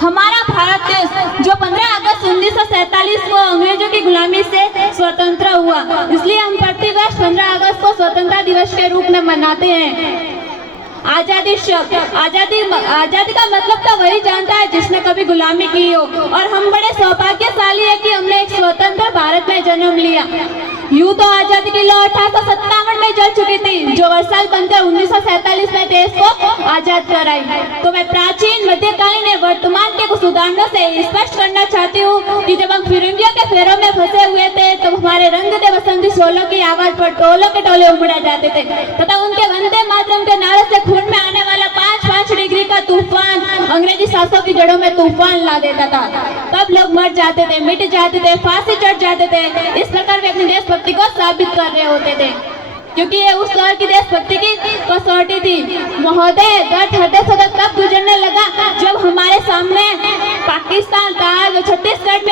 हमारा भारत देश जो 15 अगस्त 1947 को अंग्रेजों की गुलामी से स्वतंत्र हुआ, इसलिए हम प्रतिवर्ष 15 अगस्त को स्वतंत्रता दिवस के रूप में मनाते हैं। आजादी शब्द आजादी का मतलब तो वही जानता है जिसने कभी गुलामी की हो, और हम बड़े सौभाग्यशाली है कि हमने एक स्वतंत्र भारत में जन्म लिया। यूं तो आजादी की लौ 1857 में जल चुकी थी, जो वर्षाल बनकर 1947 में देश को आजाद कराई। तो मैं प्राचीन, मध्यकालीन एवं वर्तमान के कुछ उदाहरणों से स्पष्ट करना चाहती हूँ कि जब हम फिरंगियों के फेरों में फंसे हुए थे तो हमारे रंग दे बसंती शोलों की आवाज पर टोलों के टोले उमड़ा जाते थे तथा उनके वंदे मातरम के नारे से खून में आने वाला 5-5 डिग्री का तूफान अंग्रेजी शासकों की जड़ों में तूफान ला देता था। तब लोग मर जाते थे, मिट जाते थे, फांसी चढ़ जाते थे। इस प्रकार वे अपनी देशभक्ति को साबित कर रहे होते थे, क्योंकि ये उस दौर की देशभक्ति की कसौटी थी। महोदय, दर्द हृदय से तब गुजरने लगा जब हमारे सामने पाकिस्तान था, जो छत्तीसगढ़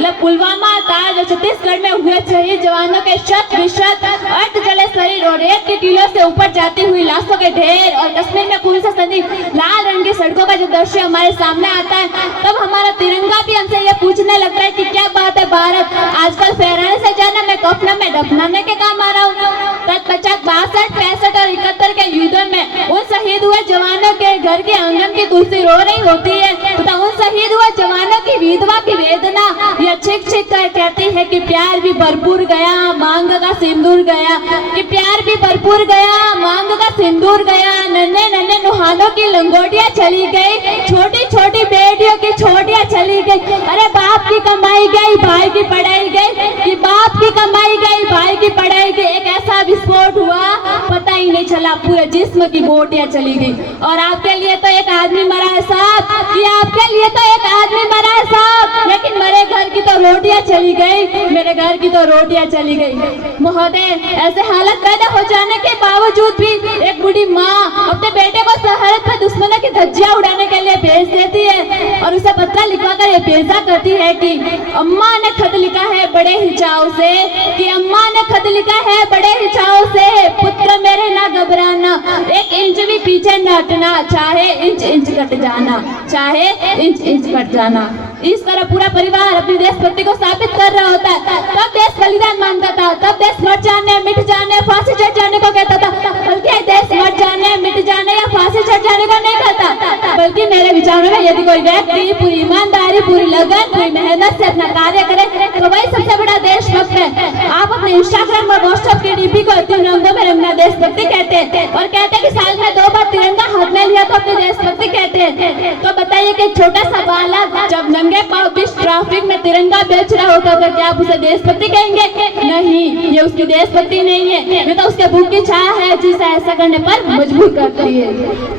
में पुलवामा था, जो छत्तीसगढ़ में हुए शहीद जवानों के शत विशत अर्ध जले शरीर और रेत की टीलों से ऊपर जाती हुई लाशों के ढेर, और कश्मीर में खून से सनी लाल रंग की सड़कों का जो दृश्य हमारे सामने आता है, तब हमारा तिरंगा भी हमसे ये पूछने लगता है कि क्या बात है भारत, आजकल फहराने से जाना मैं कफना में दफनाने के काम आ रहा हूँ। तत्पश्चात 62, 65 और 71 के युद्धों में उन शहीद हुए जवानों के घर के आंगन की तुलसी रो रही होती है तथा उन शहीद हुए जवानों की विधवा की वेदना यह छिक छिक कर कहती है कि प्यार भी भरपूर गया, मांग का सिंदूर गया, कि प्यार भी भरपूर गया, मांग का सिंदूर गया। नन्हे नन्हे नुहानों की लंगोटियां चली गई, छोटी छोटी बेटियों की छोटियां चली गई। अरे बाप की कमाई गई, भाई की पढ़ाई गई, कि बाप की कमाई गई, भाई की पढ़ाई गई। एक ऐसा विस्फोट हुआ, पता ही नहीं चला, पूरे जिस्म की बोटियां चली गई। और आपके लिए तो एक आदमी मरा है साहब, कि आपके लिए तो एक आदमी मरा है साहब, लेकिन मेरे घर की तो रोटियां चली गई, मेरे घर की तो रोटियां चली गई। महोदय, ऐसे हालत पैदा हो जाने के बावजूद भी एक बूढ़ी माँ अपने बेटे को सरहद पर दुश्मनों की धज्जियां उड़ाने के लिए भेज देती है और उसे पत्र लिखवाकर ये बेजा करती है कि अम्मा ने खत लिखा है बड़े ही चाव से, कि अम्मा ने खत लिखा है बड़े ही चाव से, पुत्र मेरे ना घबराना, 1 इंच भी पीछे न हटना, चाहे इंच इंच कट जाना, चाहे इंच इंच कट जाना। इस तरह पूरा परिवार अपनी देशभक्ति को साबित कर रहा होता है। तब देश बलिदान मांगता था, तब देश मर जाने, मिट जाने, फांसी चढ़ जाने को कहता था, बल्कि देश मर जाने, मिट जाने या फांसी चढ़ जाने को नहीं कहता, बल्कि मेरे विचारों में यदि कोई व्यक्ति पूरी ईमानदारी, पूरी लगन, पूरी मेहनत से अपना कार्य करे तो वही सबसे बड़ा देशभक्त है। आप अपने इंस्टाग्राम और व्हाट्सएप की डीपी को 3 रंगों में रंगना देशभक्ति कहते हैं, और कहते हैं कि साल में 2 बार तिरंगा हाथ में लिया तो अपनी देशभक्ति कहते हैं। तो बताइए कि छोटा सा बालक जब नंगे पांव बीच ट्रैफिक में तिरंगा बेच रहा होता तो क्या आप उसे देशभक्ति कहेंगे? नहीं, ये उसकी देशभक्ति नहीं है, ये तो उसके भूख की चाह है जिसे ऐसा करने पर मजबूर करती है।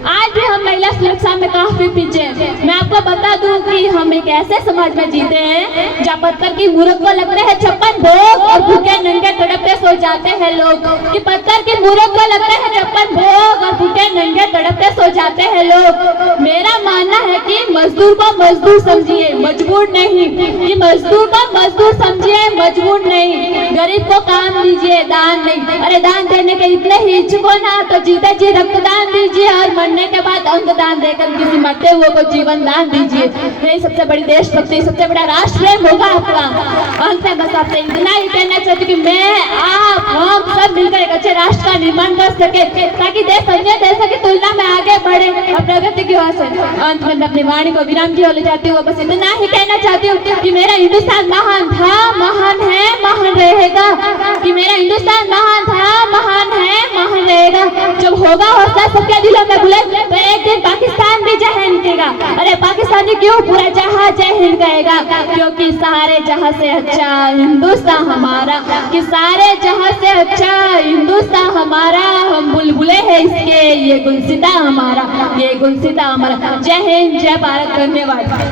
आज भी हम महिला सुरक्षा में काफी पीछे। मैं आपको बता दूं कि हम एक ऐसे समाज में जीते हैं जहाँ पत्थर की मूर्ख को लगते हैं 56 भोग और भूखे नंगे तड़पते सो जाते हैं लोग, कि पत्थर की मूर्ख को लगते हैं 56 भोग और भूखे नंगे तड़पते सो जाते हैं लोग। मेरा मानना है कि मजदूर को मजदूर समझिए, मजबूर नहीं, कि मजदूर को मजदूर समझिए, मजबूर नहीं। गरीब को काम दीजिए, दान नहीं। अरे दान देने के इतने ही इच्छुक हो ना तो जीते जी रक्तदान दीजिए और मरने के बाद अंगदान देकर किसी मरते हुए को जीवन दान दीजिए। यही सबसे बड़ी देशभक्ति, सबसे बड़ा राष्ट्र प्रेम होगा आपका। अंत में बस आपसे इतना ही कहना चाहती हूँ कि मैं, आप, हम सब मिलकर एक अच्छे राष्ट्र का निर्माण कर सके ताकि देश अन्य देशों की तुलना में आगे बढ़े और प्रगति की ओर से। अंत में मैं अपनी वाणी को विराम की ओर ले जाती हूँ। बस इतना ही कहना चाहती हूँ कि मेरा हिंदुस्तान महान था, महान है, महान रहेगा, कि मेरा हिंदुस्तान महान था, महान है, महान रहेगा। जब होगा हौसला सबके दिलों में बुले तो एक दिन पाकिस्तान भी जय हिंद कहेगा। अरे पाकिस्तानी क्यों, पूरा जहां जय हिंद कहेगा, क्योंकि सारे जहां से अच्छा हिंदुस्तान हमारा, कि सारे जहां से अच्छा हिंदुस्तान हमारा। हम बुलबुले हैं इसके, ये गुलसिता हमारा, ये गुलसिता हमारा। जय हिंद, जय भारत। धन्यवाद।